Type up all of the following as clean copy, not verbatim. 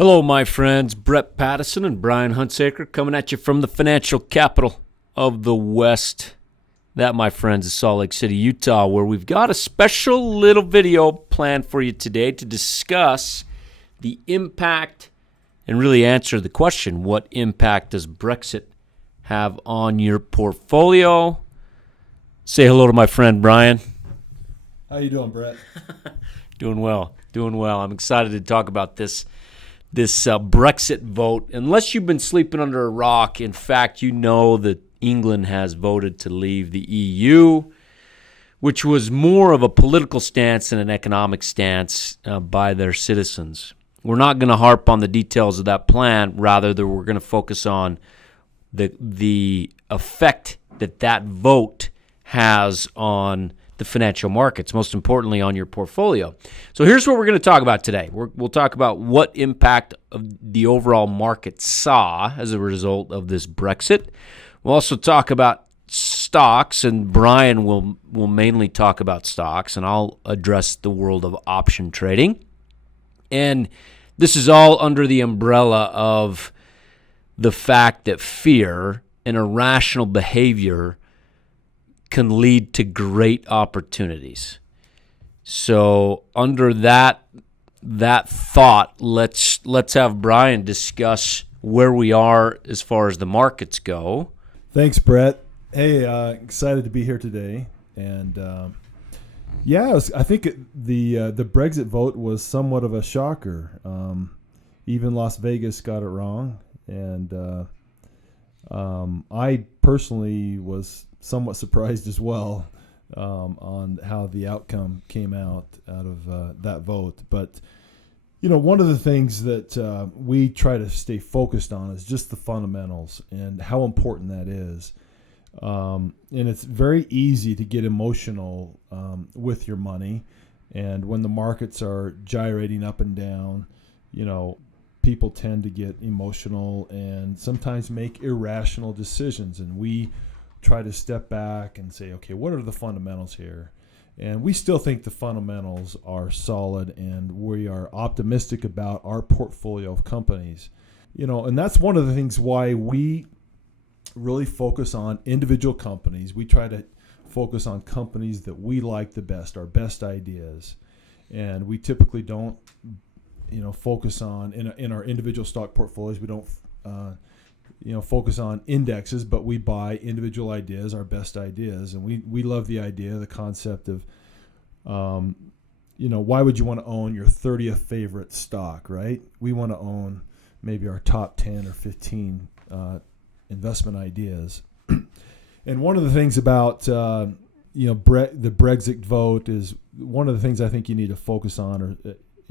Hello, my friends. Brett Pattison and Brian Hunsaker coming at you from the financial capital of the West. That, my friends, is Salt Lake City, Utah, where we've got a special little video planned for you today to discuss the impact and really answer the question, what impact does Brexit have on your portfolio? Say hello to my friend Brian. How you doing, Brett? Doing well. I'm excited to talk about this Brexit vote. Unless you've been sleeping under a rock, in fact, you know that England has voted to leave the EU, which was more of a political stance than an economic stance by their citizens. We're not going to harp on the details of that plan. Rather, we're going to focus on the effect that vote has on the financial markets, most importantly on your portfolio. So here's what we're going to talk about today. We'll talk about what impact of the overall market saw as a result of this Brexit. We'll also talk about stocks, and Brian will mainly talk about stocks, and I'll address the world of option trading. And this is all under the umbrella of the fact that fear and irrational behavior can lead to great opportunities. So under that thought, let's have Brian discuss where we are as far as the markets go. Thanks, Brett. Hey, excited to be here today. And I think the Brexit vote was somewhat of a shocker. Even Las Vegas got it wrong, and I personally was somewhat surprised as well on how the outcome came out of that vote. But, one of the things that we try to stay focused on is just the fundamentals and how important that is. And it's very easy to get emotional with your money. And when the markets are gyrating up and down, people tend to get emotional and sometimes make irrational decisions. And we try to step back and say, okay, what are the fundamentals here? And we still think the fundamentals are solid, and we are optimistic about our portfolio of companies. And that's one of the things why we really focus on individual companies. We try to focus on companies that we like the best, our best ideas. And we typically don't, focus on, in our individual stock portfolios, we don't focus on indexes, but we buy individual ideas, our best ideas. And we love the idea, the concept of, why would you want to own your 30th favorite stock, right? We want to own maybe our top 10 or 15 investment ideas. And one of the things about, the Brexit vote is one of the things I think you need to focus on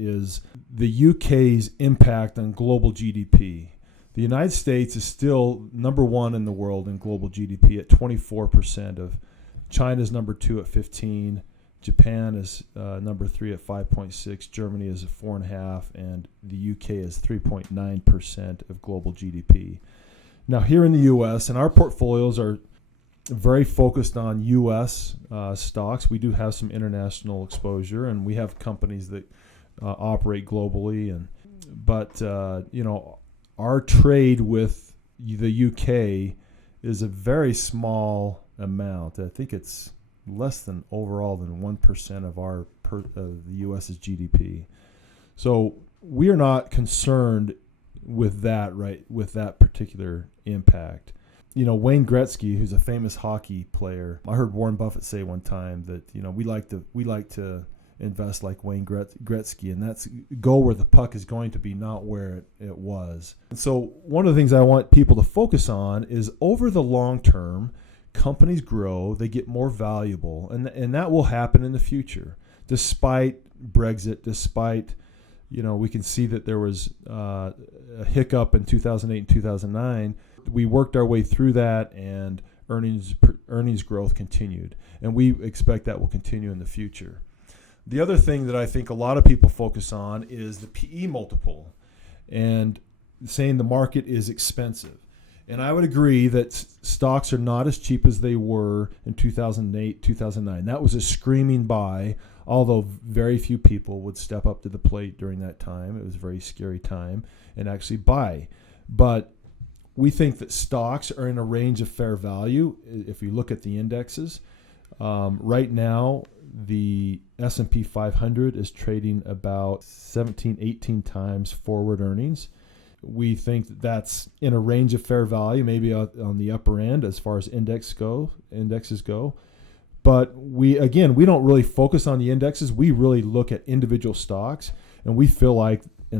is the UK's impact on global GDP. The United States is still number one in the world in global GDP at 24%. China's number 2 at 15%. Japan is number 3 at 5.6%. Germany is at 4.5%, and the UK is 3.9% of global GDP. Now, here in the U.S., and our portfolios are very focused on U.S. stocks. We do have some international exposure, and we have companies that operate globally. But our trade with the UK is a very small amount. I think it's less than 1% of the U.S.'s GDP. So we are not concerned with that, right? With that particular impact. Wayne Gretzky, who's a famous hockey player, I heard Warren Buffett say one time that we like to invest like Wayne Gretzky, and that's go where the puck is going to be, not where it was. And so one of the things I want people to focus on is over the long term, companies grow, they get more valuable, and that will happen in the future. Despite Brexit, we can see that there was a hiccup in 2008 and 2009. We worked our way through that, and earnings growth continued, and we expect that will continue in the future. The other thing that I think a lot of people focus on is the PE multiple and saying the market is expensive. And I would agree that stocks are not as cheap as they were in 2008, 2009. That was a screaming buy, although very few people would step up to the plate during that time. It was a very scary time and actually buy. But we think that stocks are in a range of fair value. If you look at the indexes, right now, the S&P 500 is trading about 17, 18 times forward earnings. We think that that's in a range of fair value, maybe on the upper end as far as indexes go. But we don't really focus on the indexes. We really look at individual stocks, and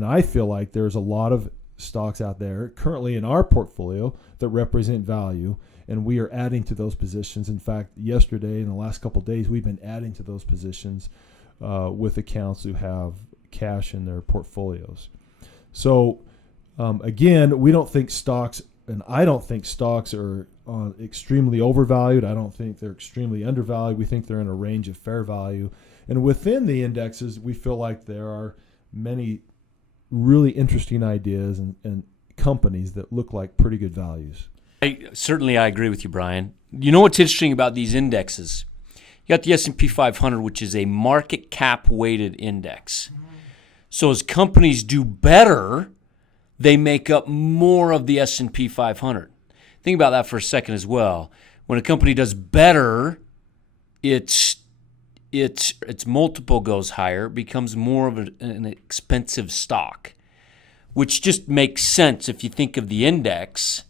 I feel like there's a lot of stocks out there currently in our portfolio that represent value, and we are adding to those positions. In fact, yesterday and the last couple of days, we've been adding to those positions with accounts who have cash in their portfolios. So again, we don't think stocks, and I don't think stocks are extremely overvalued. I don't think they're extremely undervalued. We think they're in a range of fair value. And within the indexes, we feel like there are many really interesting ideas and companies that look like pretty good values. I agree with you, Brian. You know what's interesting about these indexes? You got the S&P 500, which is a market cap weighted index. So as companies do better, they make up more of the S&P 500. Think about that for a second as well. When a company does better, its multiple goes higher, becomes more of an expensive stock, which just makes sense if you think of the index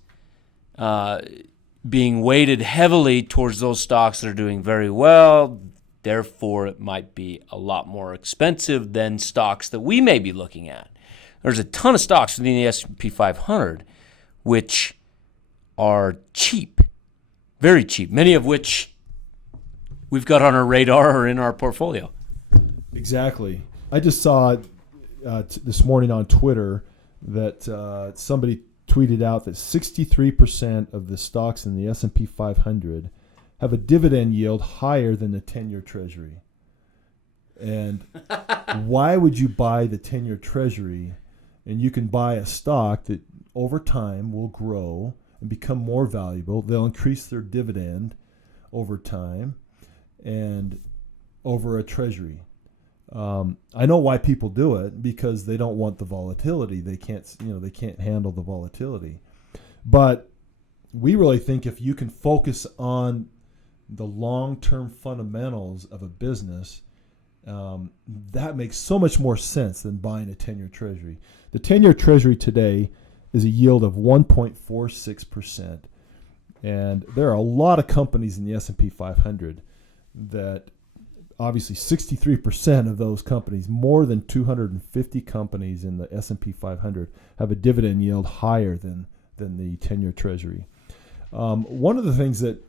being weighted heavily towards those stocks that are doing very well. Therefore, it might be a lot more expensive than stocks that we may be looking at. There's a ton of stocks within the S&P 500 which are cheap, very cheap, many of which we've got on our radar or in our portfolio. Exactly. I just saw this morning on Twitter that somebody tweeted out that 63% of the stocks in the S&P 500 have a dividend yield higher than the 10-year Treasury. And why would you buy the 10-year Treasury? And you can buy a stock that over time will grow and become more valuable. They'll increase their dividend over time and over a Treasury. I know why people do it, because they don't want the volatility. They can't handle the volatility. But we really think if you can focus on the long-term fundamentals of a business, that makes so much more sense than buying a 10-year Treasury. The 10-year Treasury today is a yield of 1.46%. And there are a lot of companies in the S&P 500 that obviously 63% of those companies, more than 250 companies in the S&P 500, have a dividend yield higher than the 10-year Treasury. One of the things that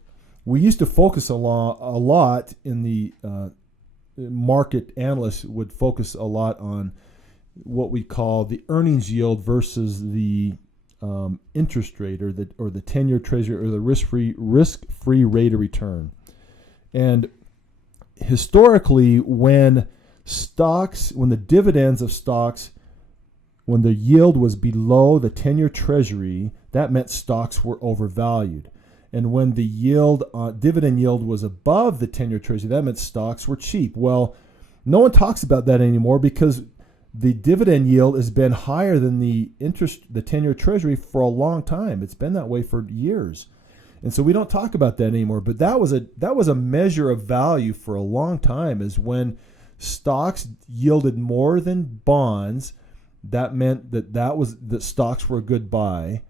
we used to focus a lot in the market analysts would focus a lot on what we call the earnings yield versus the interest rate, or the 10-year Treasury, or the risk-free rate of return. And historically, when the dividends of stocks, when the yield was below the 10-year Treasury, that meant stocks were overvalued. And when the dividend yield was above the 10-year Treasury, that meant stocks were cheap. Well, no one talks about that anymore, because the dividend yield has been higher than the 10-year Treasury for a long time. It's been that way for years. And so we don't talk about that anymore. But that was a measure of value for a long time, is when stocks yielded more than bonds, that meant that stocks were a good buy,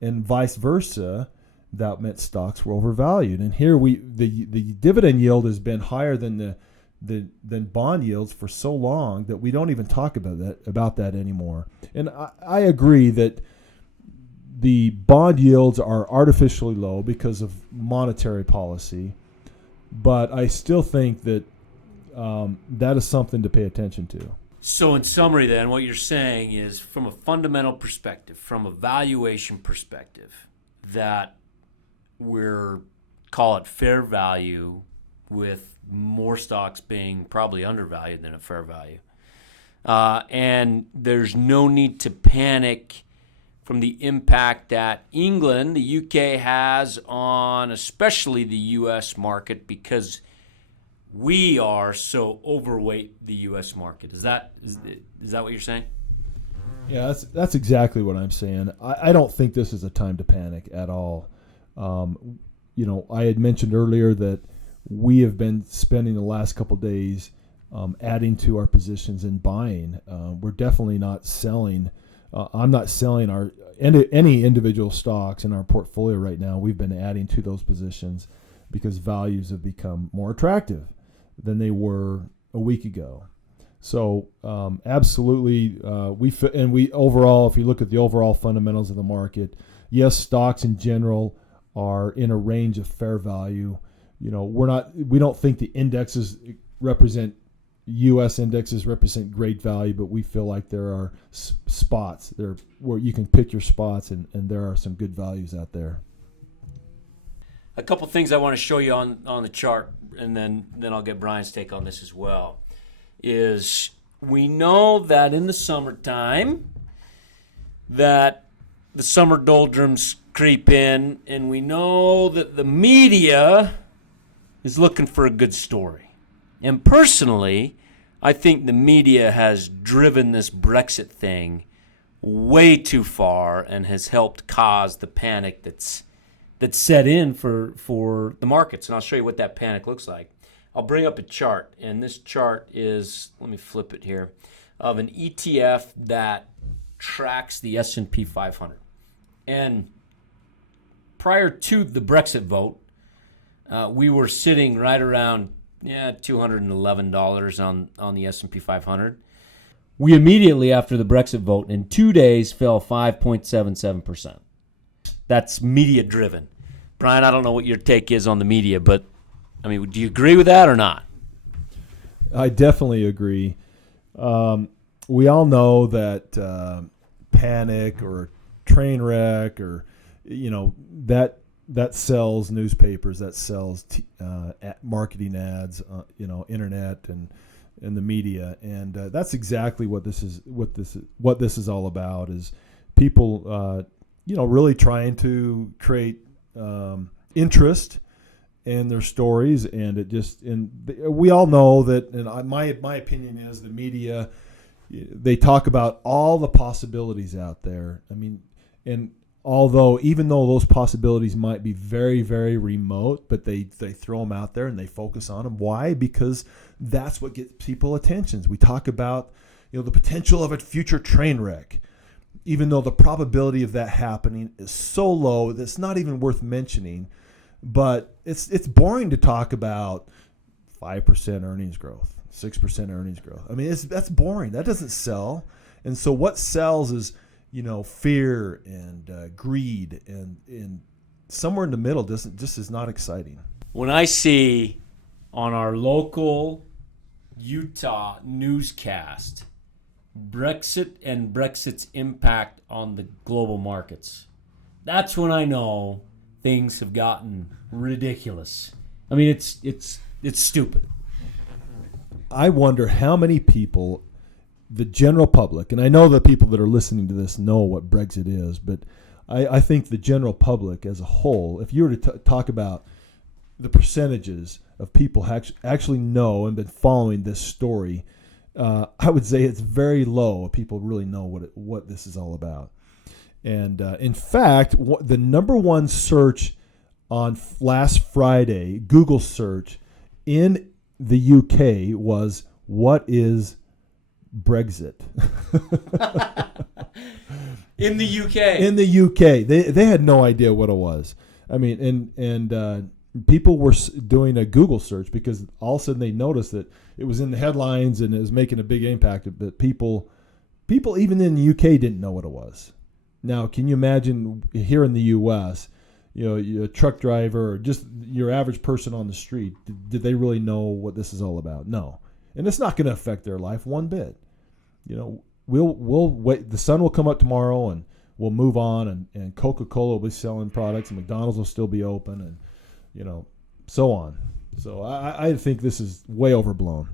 and vice versa, that meant stocks were overvalued. And here the dividend yield has been higher than bond yields for so long that we don't even talk about that anymore. And I agree that the bond yields are artificially low because of monetary policy, but I still think that that is something to pay attention to. So in summary then, what you're saying is, from a fundamental perspective, from a valuation perspective, that we're, call it fair value, with more stocks being probably undervalued than a fair value. And there's no need to panic from the impact that England, the UK, has on especially the U.S. market because we are so overweight the U.S. market. Is that what you're saying? Yeah, that's exactly what I'm saying. I don't think this is a time to panic at all. I had mentioned earlier that we have been spending the last couple of days adding to our positions and buying. We're definitely not selling. I'm not selling any individual stocks in our portfolio right now. We've been adding to those positions because values have become more attractive than they were a week ago. So absolutely, we overall, if you look at the overall fundamentals of the market, yes, stocks in general are in a range of fair value. We don't think the indexes represent U.S. indexes represent great value, but we feel like there are spots there where you can pick your spots, and there are some good values out there. A couple things I want to show you on the chart, and then I'll get Brian's take on this as well, is we know that in the summertime that the summer doldrums creep in, and we know that the media is looking for a good story. And personally, I think the media has driven this Brexit thing way too far and has helped cause the panic that's set in for the markets. And I'll show you what that panic looks like. I'll bring up a chart, and this chart is, let me flip it here, of an ETF that tracks the S&P 500. And prior to the Brexit vote, we were sitting right around $211 on the S&P 500. We immediately after the Brexit vote in 2 days fell 5.77%. That's media driven. Brian, I don't know what your take is on the media, but I mean, do you agree with that or not? I definitely agree. We all know that panic or train wreck or that sells newspapers, that sells marketing ads, internet and the media, and that's exactly what this is all about. Is people really trying to create interest in their stories, and we all know that. And my opinion is the media, they talk about all the possibilities out there. I mean, and even though those possibilities might be very, very remote, but they throw them out there and they focus on them. Why? Because that's what gets people attention. We talk about the potential of a future train wreck, even though the probability of that happening is so low that's not even worth mentioning. But it's boring to talk about 5% earnings growth, 6% earnings growth. I mean, that's boring. That doesn't sell. And so what sells is fear and greed, and somewhere in the middle just is not exciting. When I see on our local Utah newscast Brexit and Brexit's impact on the global markets, that's when I know things have gotten ridiculous. I mean, it's stupid. I wonder how many people, the general public, and I know the people that are listening to this know what Brexit is, but I think the general public as a whole, if you were to talk about the percentages of people actually know and been following this story, I would say it's very low. People really know what this is all about. And in fact, the number one search on last Friday, Google search in the UK was, what is Brexit? In the UK. In the UK. They had no idea what it was. I mean, and people were doing a Google search because all of a sudden they noticed that it was in the headlines and it was making a big impact. But people even in the UK didn't know what it was. Now, can you imagine here in the U.S., a truck driver or just your average person on the street, did they really know what this is all about? No. And it's not going to affect their life one bit. We'll wait. The sun will come up tomorrow and we'll move on, and Coca-Cola will be selling products and McDonald's will still be open, and, so on. So I think this is way overblown.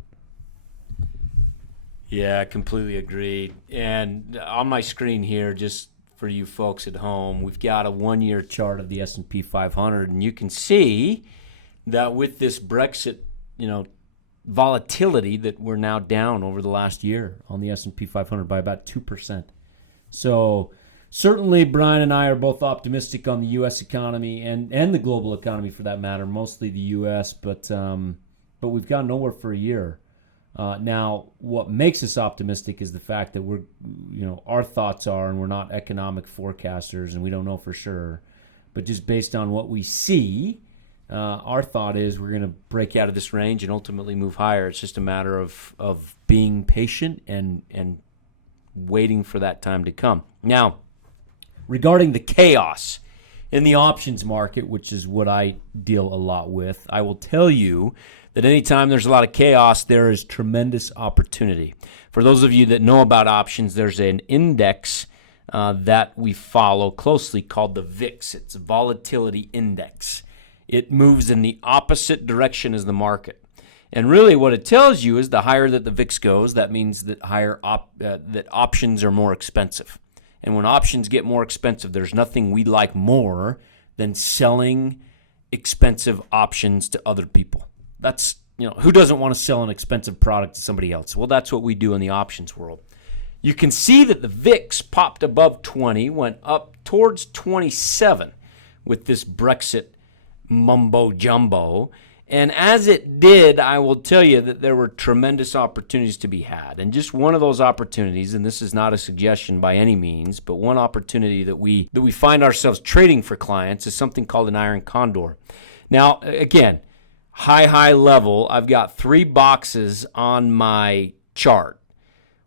Yeah, I completely agree. And on my screen here, just for you folks at home. We've got a 1-year chart of the S&P 500, and you can see that with this Brexit, volatility, that we're now down over the last year on the S&P 500 by about 2%. So certainly Brian and I are both optimistic on the U.S. economy and the global economy for that matter, mostly the U.S., but we've gone nowhere for a year. Now, what makes us optimistic is the fact that our thoughts are, and we're not economic forecasters and we don't know for sure, but just based on what we see, our thought is we're going to break out of this range and ultimately move higher. It's just a matter of being patient and waiting for that time to come. Now, regarding the chaos in the options market, which is what I deal a lot with, I will tell you that anytime there's a lot of chaos, there is tremendous opportunity. For those of you that know about options, there's an index that we follow closely called the VIX. It's a volatility index. It moves in the opposite direction as the market. And really what it tells you is the higher that the VIX goes, that means that that options are more expensive. And when options get more expensive, there's nothing we like more than selling expensive options to other people. That's, who doesn't want to sell an expensive product to somebody else? Well, that's what we do in the options world. You can see that the VIX popped above 20, went up towards 27 with this Brexit mumbo jumbo. And as it did, I will tell you that there were tremendous opportunities to be had. And just one of those opportunities, and this is not a suggestion by any means, but one opportunity that we find ourselves trading for clients is something called an iron condor. Now, again, high level, I've got 3 boxes on my chart.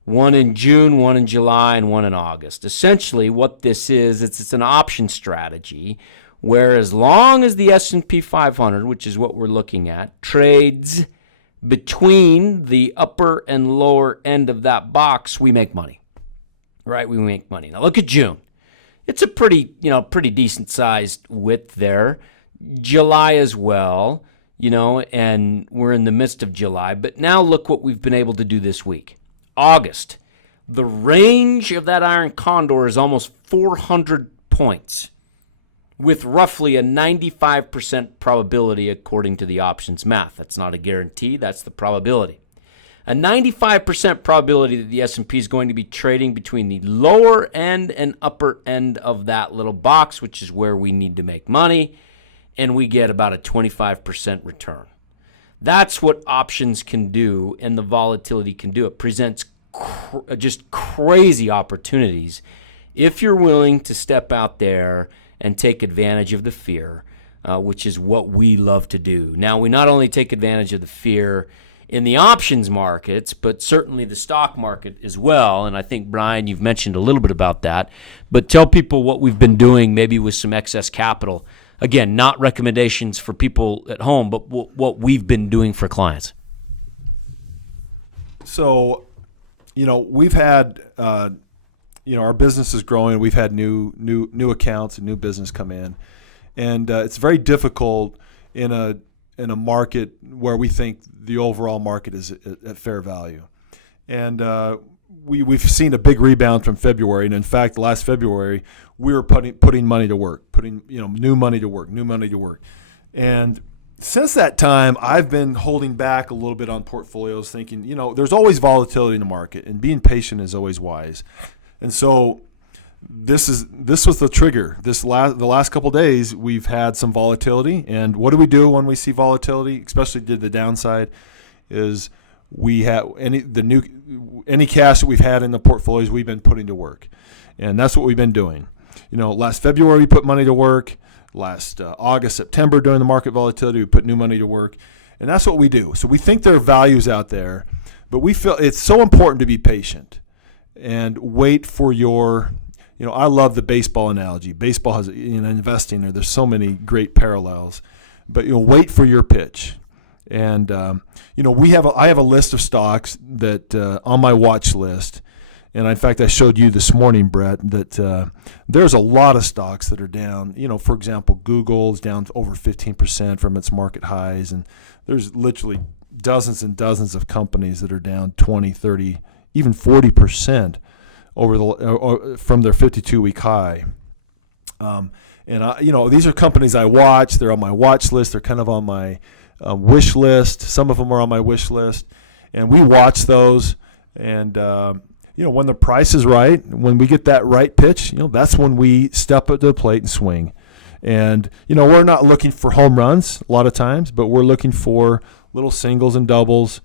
One in June, one in July, and one in August. Essentially, what this is, it's an option strategy where as long as the S&P 500, which is what we're looking at, trades between the upper and lower end of that box, we make money. Right? We make money. Now look at June. It's a pretty decent sized width there. July as well, and we're in the midst of July. But now look what we've been able to do this week. August. The range of that iron condor is almost 400 points, with roughly a 95% probability according to the options math. That's not a guarantee, that's the probability. A 95% probability that the S&P is going to be trading between the lower end and upper end of that little box, which is where we need to make money, and we get about a 25% return. That's what options can do and the volatility can do. It presents just crazy opportunities if you're willing to step out there and take advantage of the fear, which is what we love to do. Now, we not only take advantage of the fear in the options markets, but certainly the stock market as well. And I think, Brian, you've mentioned a little bit about that. But tell people what we've been doing, maybe with some excess capital. Again, not recommendations for people at home, but what we've been doing for clients. So, we've had our business is growing. We've had new accounts and new business come in, and it's very difficult in a market where we think the overall market is at fair value. And we've seen a big rebound from February, and in fact, last February we were putting money to work, new money to work. And since that time, I've been holding back a little bit on portfolios, thinking there's always volatility in the market, and being patient is always wise. And so this was the trigger. The last couple of days we've had some volatility, and what do we do when we see volatility, especially to the downside, is we have any cash that we've had in the portfolios we've been putting to work, and that's what we've been doing. Last February we put money to work. Last August, September during the market volatility we put new money to work, and that's what we do. So we think there are values out there, but we feel it's so important to be patient and wait for your. I love the baseball analogy. Baseball has investing there's so many great parallels, but wait for your pitch. And I have a list of stocks that on my watch list, and in fact I showed you this morning, Brett, that there's a lot of stocks that are down. For example, Google's down over 15% from its market highs, and there's literally dozens and dozens of companies that are down 20, 30, even 40% from their 52-week high. These are companies I watch. They're on my watch list. They're kind of on my wish list. Some of them are on my wish list, and we watch those. And when the price is right, when we get that right pitch, that's when we step up to the plate and swing. And we're not looking for home runs a lot of times, but we're looking for little singles and doubles.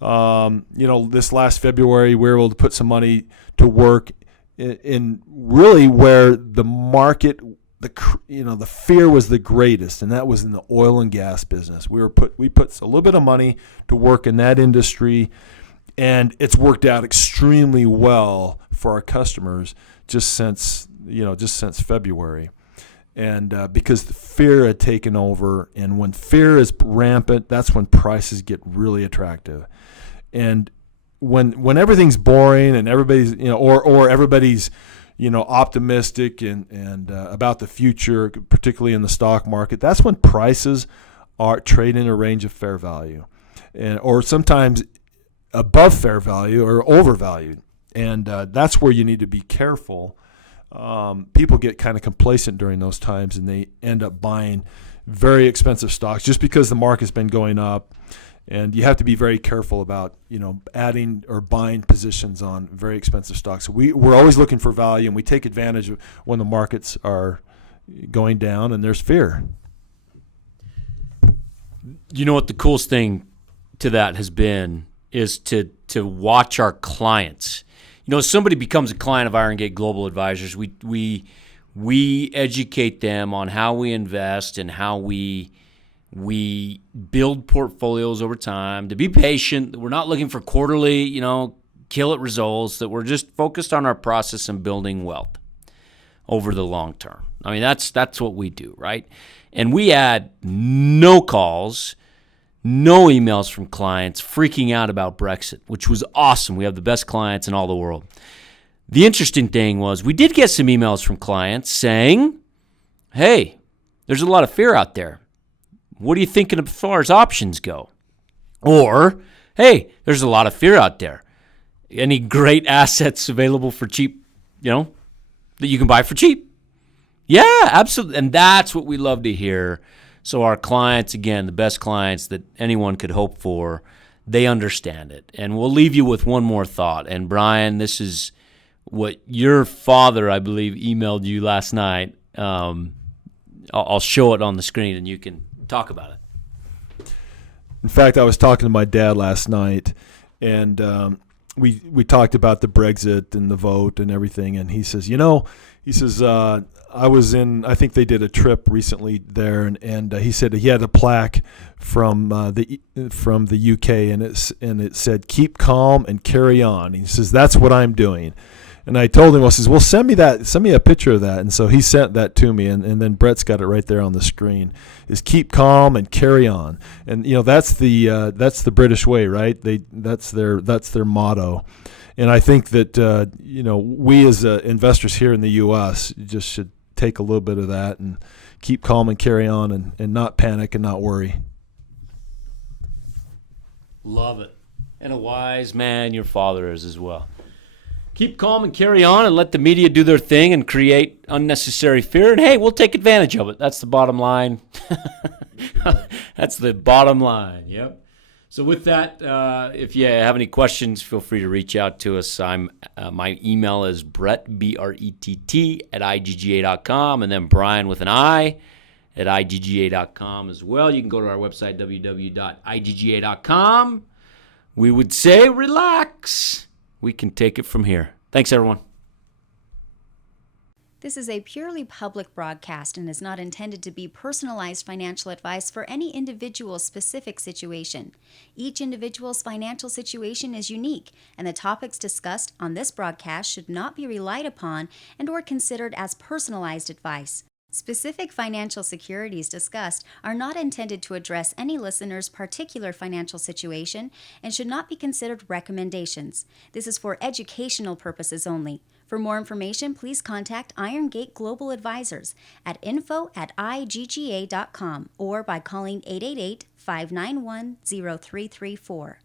This last February, we were able to put some money to work in really where the market, the fear was the greatest, and that was in the oil and gas business. We put a little bit of money to work in that industry, and it's worked out extremely well for our customers just since February. And because the fear had taken over, and when fear is rampant, that's when prices get really attractive. And when everything's boring and everybody's or everybody's optimistic and about the future, particularly in the stock market, that's when prices are trading in a range of fair value, or sometimes above fair value or overvalued. And that's where you need to be careful. People get kind of complacent during those times, and they end up buying very expensive stocks just because the market's been going up. And you have to be very careful about adding or buying positions on very expensive stocks. We're always looking for value, and we take advantage of when the markets are going down and there's fear. You know what the coolest thing to that has been is to watch our clients. If somebody becomes a client of Iron Gate Global Advisors, we educate them on how we invest and how we build portfolios over time, to be patient. We're not looking for quarterly, kill it results, that we're just focused on our process and building wealth over the long term. I mean, that's what we do, right? And we had no calls, no emails from clients freaking out about Brexit, which was awesome. We have the best clients in all the world. The interesting thing was we did get some emails from clients saying, hey, there's a lot of fear out there. What are you thinking as far as options go? Or, hey, there's a lot of fear out there. Any great assets available for cheap, that you can buy for cheap? Yeah, absolutely. And that's what we love to hear. So our clients, again, the best clients that anyone could hope for, they understand it. And we'll leave you with one more thought. And Brian, this is what your father, I believe, emailed you last night. I'll show it on the screen and you can talk about it. In fact, I was talking to my dad last night, and we talked about the Brexit and the vote and everything. And he says, I think they did a trip recently there, and he said he had a plaque from the UK, and it said, "Keep calm and carry on." He says, "That's what I'm doing." And I told him, well, send me a picture of that. And so he sent that to me, and then Brett's got it right there on the screen. Is keep calm and carry on. And that's the British way, right? That's their motto. And I think that we as investors here in the U.S. just should take a little bit of that and keep calm and carry on and not panic and not worry. Love it. And a wise man your father is as well. Keep calm and carry on and let the media do their thing and create unnecessary fear. And, hey, we'll take advantage of it. That's the bottom line. That's the bottom line, yep. So with that, if you have any questions, feel free to reach out to us. My email is Brett, B-R-E-T-T, at IGGA.com, and then Brian with an I at IGGA.com as well. You can go to our website, www.IGGA.com. We would say relax. We can take it from here. Thanks, everyone. This is a purely public broadcast and is not intended to be personalized financial advice for any individual's specific situation. Each individual's financial situation is unique, and the topics discussed on this broadcast should not be relied upon and or considered as personalized advice. Specific financial securities discussed are not intended to address any listener's particular financial situation and should not be considered recommendations. This is for educational purposes only. For more information, please contact Iron Gate Global Advisors at info@igga.com or by calling 888-591-0334.